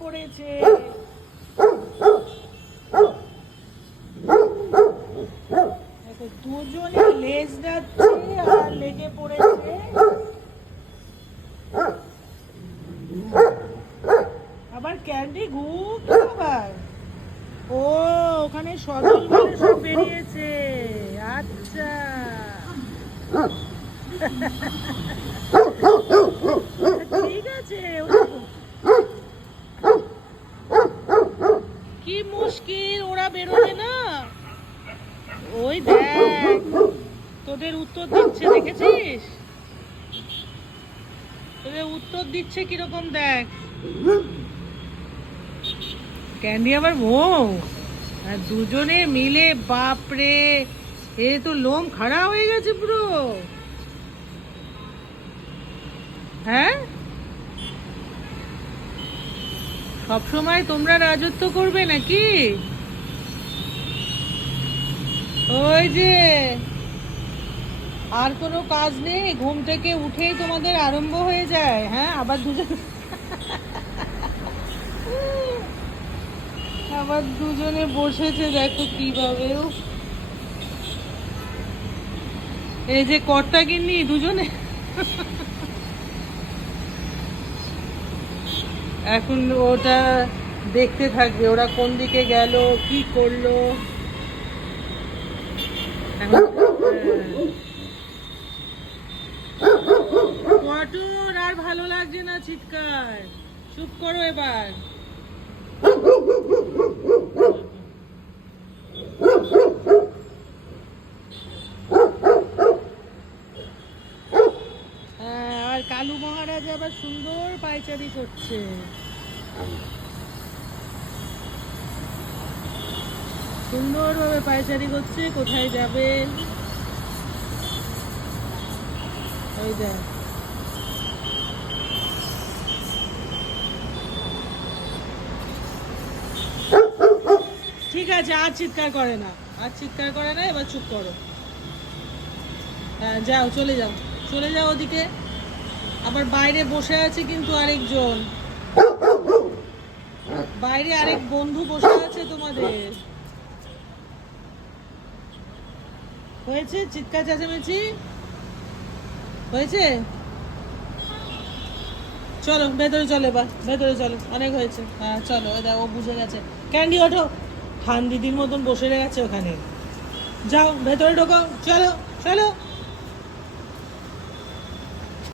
পড়েছে। দুজনে লেজ যাচ্ছে আর লেগে পড়েছে। আবার ক্যান্ডি, ঘুম আবার। ও, ওখানে সজল বলে সব বেরিয়েছে। আচ্ছা ঠিক আছে ওটা- কি মুশকিল, ওরা বেরোবে না। ওই দেখ, তোদের উত্তর দিচ্ছে, দেখেছিস? তোদের উত্তর দিচ্ছে কীরকম, দেখ। ক্যান্ডি আবার মৌ আর দুজনে মিলে, বাপরে, এ তো লোম খাড়া হয়ে গেছে পুরো। হ্যাঁ? সব সময় তোমরা রাজত্ব করবে নাকি ওই যে, আর কোনো কাজ নেই, ঘুম থেকে উঠেই তোমাদের আরম্ভ হয়ে যায় হ্যাঁ আবার দুজন আবার দুজনে বসেছে, দেখো কীভাবে। এই যে কর্তা গিন্নি দুজনে এখন ওটা দেখতে থাকবে, ওরা কোন দিকে গেল, কি করল? এখন- আর ভালো লাগছে না চিৎকার চুপ করো এবার হ্যাঁ, আর কালু মহারাজ আবার সুন্দর পায়চারি করছে। সুন্দরভাবে পায়চারি করছে কোথায় যাবে? ওই দেখ। ঠিক আছে, আর চিৎকার করে না। আর চিৎকার করে না, এবার চুপ করো। হ্যাঁ যাও, চলে যাও। চলে যাও ওদিকে। আবার বাইরে বসে আছে কিন্তু আরেকজন। বাইরে আরেক বন্ধু বসে আছে তোমাদের। হয়েছে? চিৎকার চেঁচামেচি? হয়েছে? চলো, ভেতরে চলো এবার, ভেতরে চলো। অনেক হয়েছে। হ্যাঁ চলো ওই দেখো বুঝে গেছে। ক্যান্ডি, ওঠো। খান দিদির মতন বসে গেছে ওখানে। যাও, ভেতরে ঢোকো। চলো চলো।